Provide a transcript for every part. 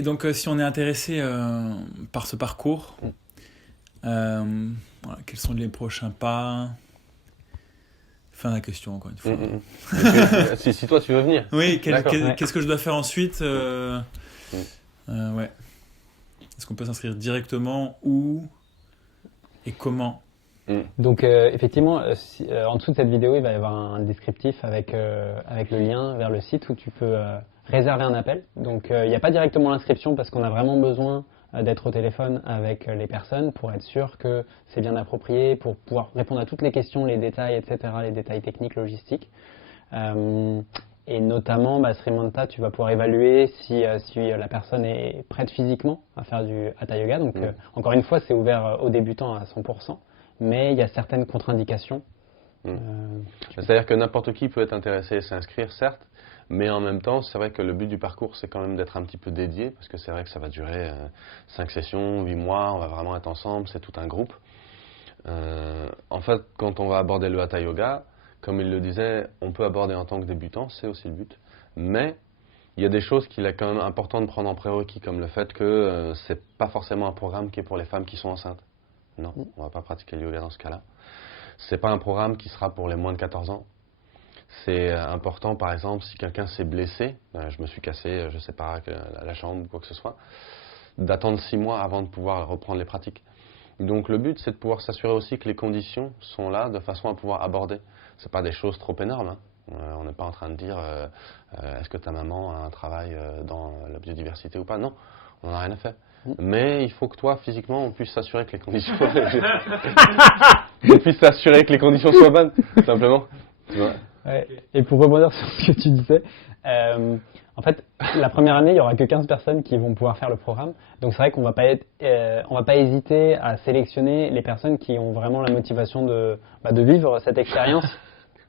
Et donc, si on est intéressé par ce parcours, voilà, quels sont les prochains pas? Fin de la question, encore une fois. Si toi tu veux venir. Oui, D'accord. qu'est-ce que je dois faire ensuite ouais. Est-ce qu'on peut s'inscrire directement, où et comment? Donc effectivement, en dessous de cette vidéo, il va y avoir un descriptif avec le lien vers le site où tu peux réserver un appel. Donc il n'y a pas directement l'inscription parce qu'on a vraiment besoin d'être au téléphone avec les personnes pour être sûr que c'est bien approprié, pour pouvoir répondre à toutes les questions, les détails, etc., les détails techniques, logistiques. Et notamment, Srimanta, tu vas pouvoir évaluer si la personne est prête physiquement à faire du Hatha Yoga. Donc encore une fois, c'est ouvert aux débutants à 100%. Mais il y a certaines contre-indications. C'est-à-dire que n'importe qui peut être intéressé et s'inscrire, certes, mais en même temps, c'est vrai que le but du parcours, c'est quand même d'être un petit peu dédié, parce que c'est vrai que ça va durer 5 sessions, 8 mois, on va vraiment être ensemble, c'est tout un groupe. En fait, quand on va aborder le Hatha Yoga, comme il le disait, on peut aborder en tant que débutant, c'est aussi le but, mais il y a des choses qu'il est quand même important de prendre en prérequis, comme le fait que c'est pas forcément un programme qui est pour les femmes qui sont enceintes. Non, on ne va pas pratiquer le yoga dans ce cas-là. Ce n'est pas un programme qui sera pour les moins de 14 ans. C'est important, par exemple, si quelqu'un s'est blessé, je me suis cassé, je ne sais pas, la jambe ou quoi que ce soit, d'attendre 6 mois avant de pouvoir reprendre les pratiques. Donc le but, c'est de pouvoir s'assurer aussi que les conditions sont là de façon à pouvoir aborder. Ce n'est pas des choses trop énormes. On n'est pas en train de dire est-ce que ta maman a un travail dans la biodiversité ou pas. Non, on n'en a rien à faire. Mais il faut que toi, physiquement, on puisse s'assurer que les conditions, on puisse s'assurer que les conditions soient bonnes, tout simplement. Tu vois. Ouais. Et pour rebondir sur ce que tu disais, en fait, la première année, il n'y aura que 15 personnes qui vont pouvoir faire le programme. Donc c'est vrai qu'on va pas hésiter à sélectionner les personnes qui ont vraiment la motivation de vivre cette expérience,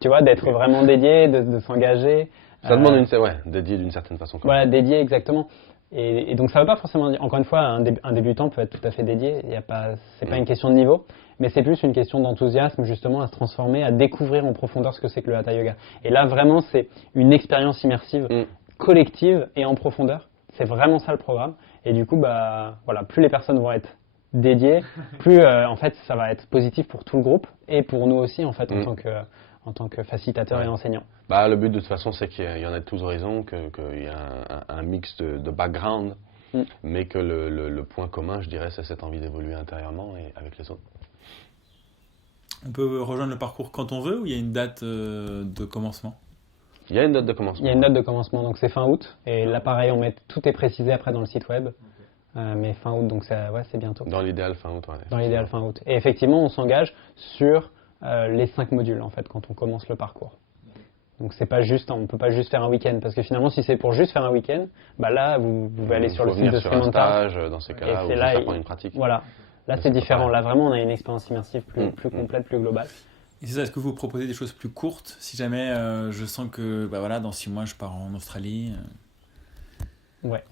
tu vois, d'être vraiment dédiées, de s'engager. Ça demande dédié d'une certaine façon. Voilà, dédié, exactement. Et donc ça ne veut pas forcément dire, encore une fois, un débutant peut être tout à fait dédié, c'est pas une question de niveau, mais c'est plus une question d'enthousiasme justement à se transformer, à découvrir en profondeur ce que c'est que le Hatha Yoga. Et là vraiment c'est une expérience immersive, collective et en profondeur, c'est vraiment ça le programme. Et du coup, voilà, plus les personnes vont être dédiées, plus en fait ça va être positif pour tout le groupe et pour nous aussi en fait en tant que facilitateur et enseignant. Le but de toute façon, c'est qu'il y en ait de tous horizons, qu'il y a un mix de background, mais que le point commun, je dirais, c'est cette envie d'évoluer intérieurement et avec les autres. On peut rejoindre le parcours quand on veut ou il y a une date de commencement? Il y a une date de commencement. Il y a une date de commencement, donc c'est fin août. Et là, pareil, tout est précisé après dans le site web. Mais fin août, donc c'est bientôt. Dans l'idéal, fin août. Dans l'idéal, fin août. Et effectivement, on s'engage sur les 5 modules, en fait, quand on commence le parcours. Donc c'est pas juste, on peut pas juste faire un week-end, parce que finalement, si c'est pour juste faire un week-end, là, vous pouvez aller sur le site de Srimanta. Un stage, dans ces cas-là, ou juste apprendre une pratique. Voilà. Là, c'est différent. Là, vraiment, on a une expérience immersive plus complète, plus globale. Et c'est ça, est-ce que vous proposez des choses plus courtes si jamais je sens que dans 6 mois je pars en Australie Ouais.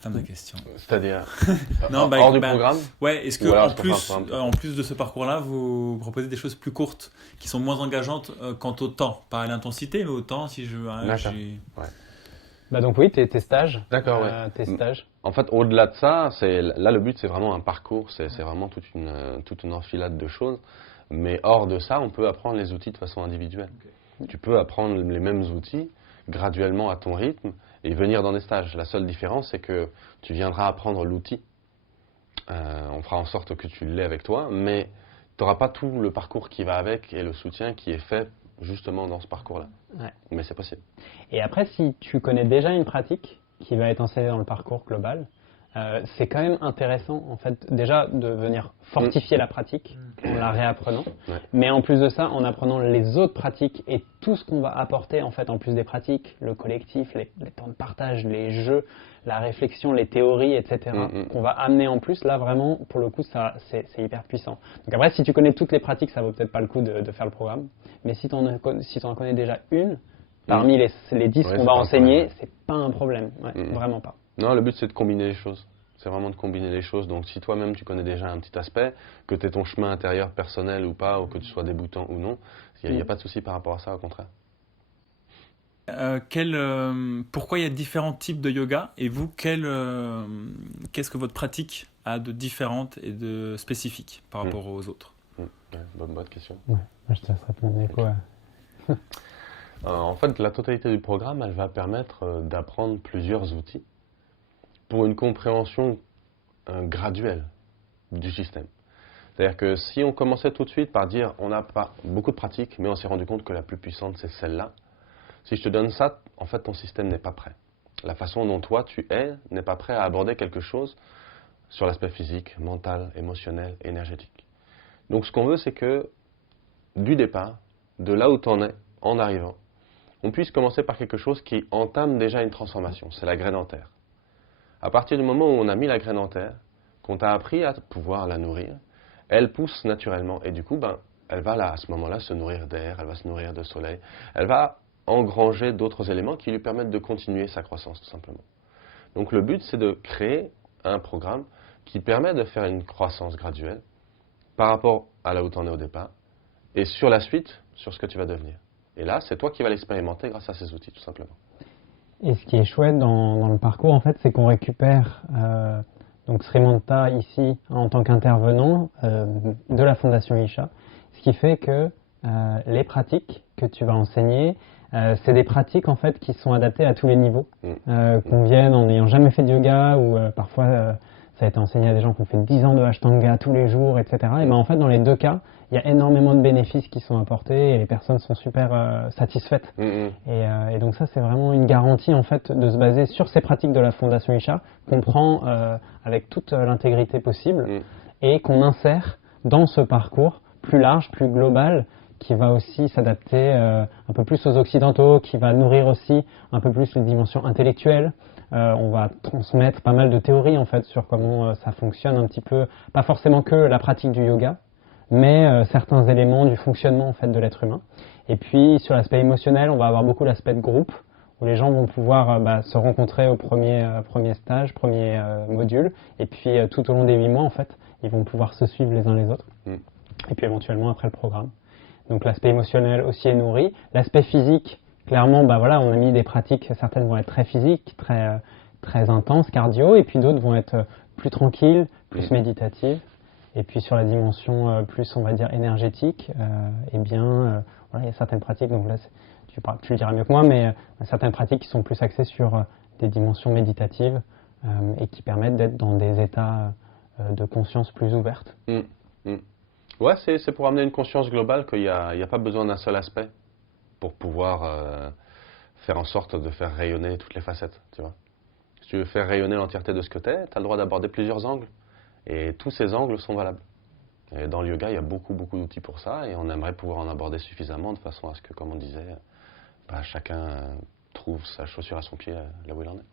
Fin de la question. C'est-à-dire hors du programme. Ouais, est-ce que en plus de ce parcours-là, vous proposez des choses plus courtes qui sont moins engageantes quant au temps, pas à l'intensité, mais au temps si je veux. Donc oui, tes stages. D'accord, tes stages. En fait, au-delà de ça, là le but c'est vraiment un parcours, c'est vraiment toute une enfilade de choses. Mais hors de ça, on peut apprendre les outils de façon individuelle. Okay. Tu peux apprendre les mêmes outils graduellement à ton rythme et venir dans des stages. La seule différence, c'est que tu viendras apprendre l'outil. On fera en sorte que tu l'aies avec toi, mais tu n'auras pas tout le parcours qui va avec et le soutien qui est fait justement dans ce parcours-là. Ouais. Mais c'est possible. Et après, si tu connais déjà une pratique qui va être enseignée dans le parcours global, c'est quand même intéressant en fait déjà de venir fortifier la pratique en la réapprenant, mais en plus de ça en apprenant les autres pratiques et tout ce qu'on va apporter en fait en plus des pratiques, le collectif, les temps de partage, les jeux, la réflexion, les théories, etc. qu'on va amener en plus. Là vraiment pour le coup ça c'est hyper puissant. Donc après si tu connais toutes les pratiques ça vaut peut-être pas le coup de faire le programme, mais si tu en connais déjà une parmi les 10 qu'on va enseigner, c'est pas un problème, vraiment pas. Non, le but c'est de combiner les choses. C'est vraiment de combiner les choses. Donc si toi-même tu connais déjà un petit aspect, que tu aies ton chemin intérieur personnel ou pas, ou que tu sois débutant ou non, il n'y a pas de souci par rapport à ça, au contraire. Pourquoi il y a différents types de yoga et vous, qu'est-ce que votre pratique a de différente et de spécifique par rapport aux autres? Ouais, bonne question. Ouais, moi je te laisse répondre. Quoi. En fait, la totalité du programme, elle va permettre d'apprendre plusieurs outils pour une compréhension graduelle du système. C'est-à-dire que si on commençait tout de suite par dire on n'a pas beaucoup de pratiques, mais on s'est rendu compte que la plus puissante c'est celle-là, si je te donne ça, en fait ton système n'est pas prêt. La façon dont toi tu es n'est pas prêt à aborder quelque chose sur l'aspect physique, mental, émotionnel, énergétique. Donc ce qu'on veut c'est que du départ, de là où tu en es, en arrivant, on puisse commencer par quelque chose qui entame déjà une transformation, c'est la graine en terre. À partir du moment où on a mis la graine en terre, qu'on t'a appris à pouvoir la nourrir, elle pousse naturellement et du coup, elle va là, à ce moment-là se nourrir d'air, elle va se nourrir de soleil, elle va engranger d'autres éléments qui lui permettent de continuer sa croissance tout simplement. Donc le but c'est de créer un programme qui permet de faire une croissance graduelle par rapport à là où tu en es au départ et sur la suite, sur ce que tu vas devenir. Et là, c'est toi qui vas l'expérimenter grâce à ces outils tout simplement. Et ce qui est chouette dans le parcours, en fait, c'est qu'on récupère donc Srimanta ici en tant qu'intervenant de la Fondation Isha, ce qui fait que les pratiques que tu vas enseigner, c'est des pratiques en fait qui sont adaptées à tous les niveaux, qu'on vienne en n'ayant jamais fait de yoga ou parfois ça a été enseigné à des gens qui ont fait 10 ans de Ashtanga tous les jours, etc. Et en fait, dans les deux cas, il y a énormément de bénéfices qui sont apportés et les personnes sont super satisfaites. Et donc ça, c'est vraiment une garantie en fait de se baser sur ces pratiques de la Fondation Isha qu'on prend avec toute l'intégrité possible et qu'on insère dans ce parcours plus large, plus global, qui va aussi s'adapter un peu plus aux Occidentaux, qui va nourrir aussi un peu plus les dimensions intellectuelles. On va transmettre pas mal de théories en fait sur comment ça fonctionne un petit peu, pas forcément que la pratique du yoga, mais certains éléments du fonctionnement en fait de l'être humain. Et puis sur l'aspect émotionnel, on va avoir beaucoup l'aspect de groupe, où les gens vont pouvoir se rencontrer au premier stage, premier module, et puis tout au long des 8 mois en fait, ils vont pouvoir se suivre les uns les autres, et puis éventuellement après le programme. Donc l'aspect émotionnel aussi est nourri. L'aspect physique, clairement, on a mis des pratiques, certaines vont être très physiques, très intenses, cardio, et puis d'autres vont être plus tranquilles, plus méditatives. Et puis sur la dimension plus, on va dire, énergétique, il y a certaines pratiques, donc là tu le diras mieux que moi, mais certaines pratiques qui sont plus axées sur des dimensions méditatives et qui permettent d'être dans des états de conscience plus ouvertes. Ouais, c'est pour amener une conscience globale qu'il n'y a pas besoin d'un seul aspect pour pouvoir faire en sorte de faire rayonner toutes les facettes, tu vois. Si tu veux faire rayonner l'entièreté de ce que tu es, tu as le droit d'aborder plusieurs angles. Et tous ces angles sont valables. Et dans le yoga, il y a beaucoup d'outils pour ça, et on aimerait pouvoir en aborder suffisamment de façon à ce que, comme on disait, chacun trouve sa chaussure à son pied là où il en est.